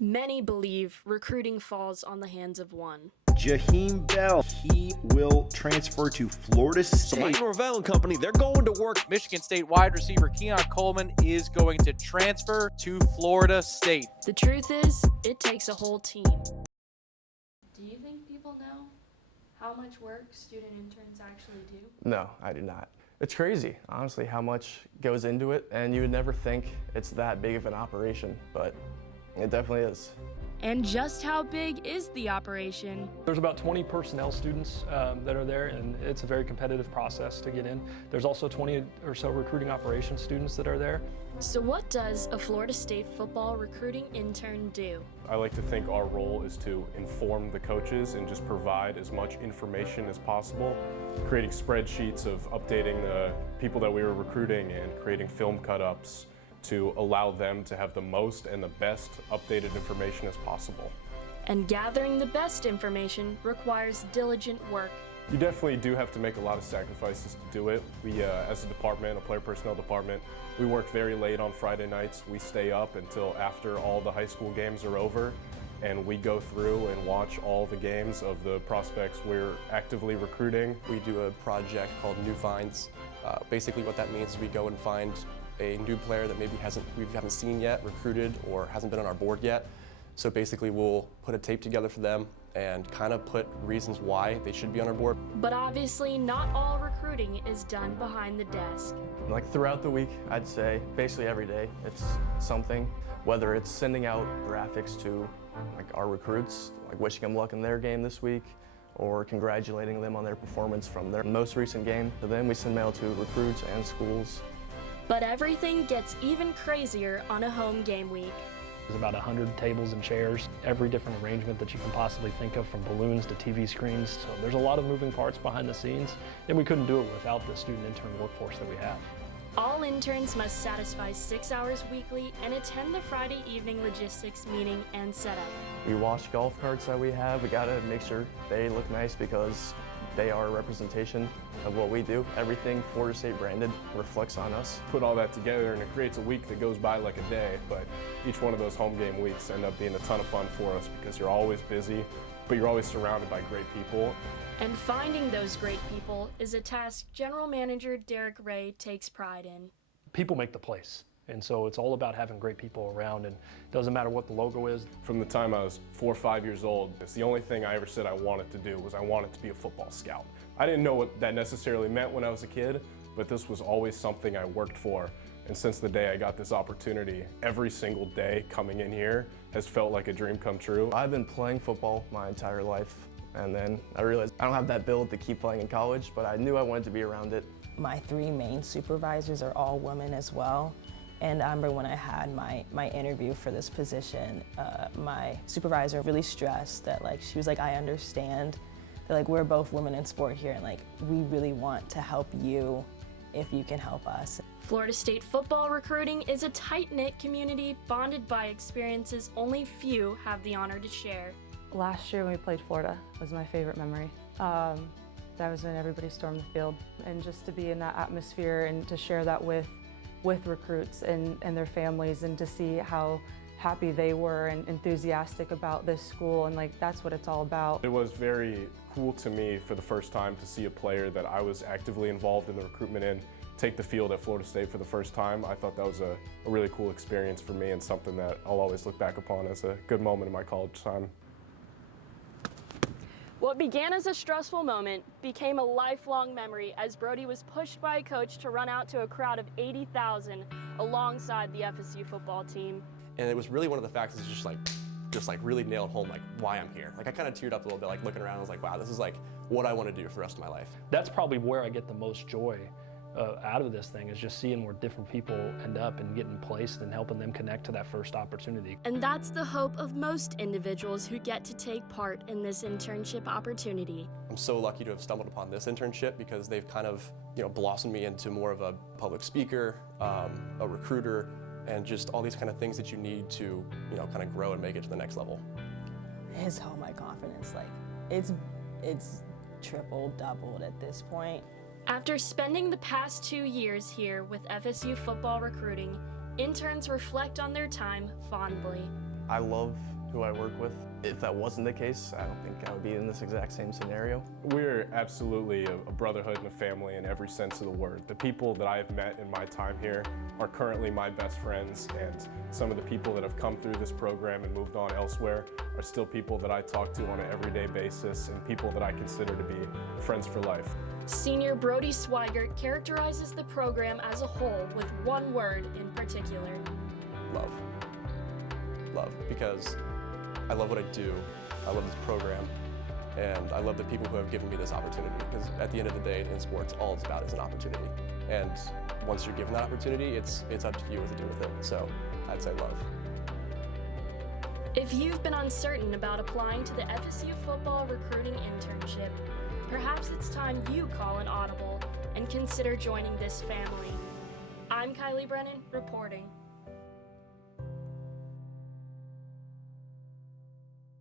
Many believe recruiting falls on the hands of one. Jaheim Bell, he will transfer to Florida State. Mike Norvell and company, they're going to work. Michigan State wide receiver Keon Coleman is going to transfer to Florida State. The truth is, it takes a whole team. Do you think people know how much work student interns actually do? No, I do not. It's crazy, honestly, how much goes into it, and you would never think it's that big of an operation, but it definitely is. And just how big is the operation? There's about 20 personnel students that are there, and it's a very competitive process to get in. There's also 20 or so recruiting operations students that are there. So what does a Florida State football recruiting intern do? I like to think our role is to inform the coaches and just provide as much information as possible, creating spreadsheets of updating the people that we were recruiting and creating film cut-ups to allow them to have the most and the best updated information as possible. And gathering the best information requires diligent work. You definitely do have to make a lot of sacrifices to do it. We, as a department, a player personnel department, we work very late on Friday nights. We stay up until after all the high school games are over, and we go through and watch all the games of the prospects we're actively recruiting. We do a project called New Finds. Basically what that means is we go and find a new player that maybe we haven't seen yet, recruited, or hasn't been on our board yet. So basically we'll put a tape together for them and kind of put reasons why they should be on our board. But obviously not all recruiting is done behind the desk. Like throughout the week, I'd say basically every day it's something, whether it's sending out graphics to like our recruits, like wishing them luck in their game this week, or congratulating them on their performance from their most recent game. So then we send mail to recruits and schools. But everything gets even crazier on a home game week. There's about 100 tables and chairs, every different arrangement that you can possibly think of, from balloons to TV screens. So there's a lot of moving parts behind the scenes, and we couldn't do it without the student intern workforce that we have. All interns must satisfy 6 hours weekly and attend the Friday evening logistics meeting and setup. We wash golf carts that we have. We gotta make sure they look nice because they are a representation of what we do. Everything Florida State branded reflects on us. Put all that together and it creates a week that goes by like a day, but each one of those home game weeks end up being a ton of fun for us because you're always busy, but you're always surrounded by great people. And finding those great people is a task General Manager Derek Ray takes pride in. People make the place, and so it's all about having great people around, and it doesn't matter what the logo is. From the time I was 4 or 5 years old, it's the only thing I ever said I wanted to do was I wanted to be a football scout. I didn't know what that necessarily meant when I was a kid, but this was always something I worked for. And since the day I got this opportunity, every single day coming in here has felt like a dream come true. I've been playing football my entire life, and then I realized I don't have that build to keep playing in college, but I knew I wanted to be around it. My 3 main supervisors are all women as well. And I remember when I had my interview for this position, my supervisor really stressed that, like, she was like, I understand that, like, we're both women in sport here, and like, we really want to help you if you can help us. Florida State football recruiting is a tight-knit community bonded by experiences only few have the honor to share. Last year when we played Florida was my favorite memory. That was when everybody stormed the field, and just to be in that atmosphere and to share that with recruits and their families, and to see how happy they were and enthusiastic about this school, and like, that's what it's all about. It was very cool to me for the first time to see a player that I was actively involved in the recruitment in take the field at Florida State for the first time. I thought that was a really cool experience for me and something that I'll always look back upon as a good moment in my college time. What began as a stressful moment became a lifelong memory as Brody was pushed by a coach to run out to a crowd of 80,000 alongside the FSU football team. And it was really one of the factors just like really nailed home like why I'm here. Like, I kind of teared up a little bit, like looking around. I was like, wow, this is like what I want to do for the rest of my life. That's probably where I get the most joy out of this thing, is just seeing where different people end up and getting placed and helping them connect to that first opportunity. And that's the hope of most individuals who get to take part in this internship opportunity. I'm so lucky to have stumbled upon this internship because they've kind of, blossomed me into more of a public speaker, a recruiter, and just all these kind of things that you need to, kind of grow and make it to the next level. It's helped my confidence. Like, it's tripled, doubled at this point. After spending the past 2 years here with FSU football recruiting, interns reflect on their time fondly. I love who I work with. If that wasn't the case, I don't think I would be in this exact same scenario. We're absolutely a brotherhood and a family in every sense of the word. The people that I have met in my time here are currently my best friends, and some of the people that have come through this program and moved on elsewhere are still people that I talk to on an everyday basis and people that I consider to be friends for life. Senior Brody Swigert characterizes the program as a whole with one word in particular. Love. Love, because I love what I do, I love this program, and I love the people who have given me this opportunity, because at the end of the day in sports, all it's about is an opportunity. And once you're given that opportunity, it's up to you what to do with it. So I'd say love. If you've been uncertain about applying to the FSU football recruiting internship, perhaps it's time you call an audible and consider joining this family. I'm Kyeli Brennan, reporting.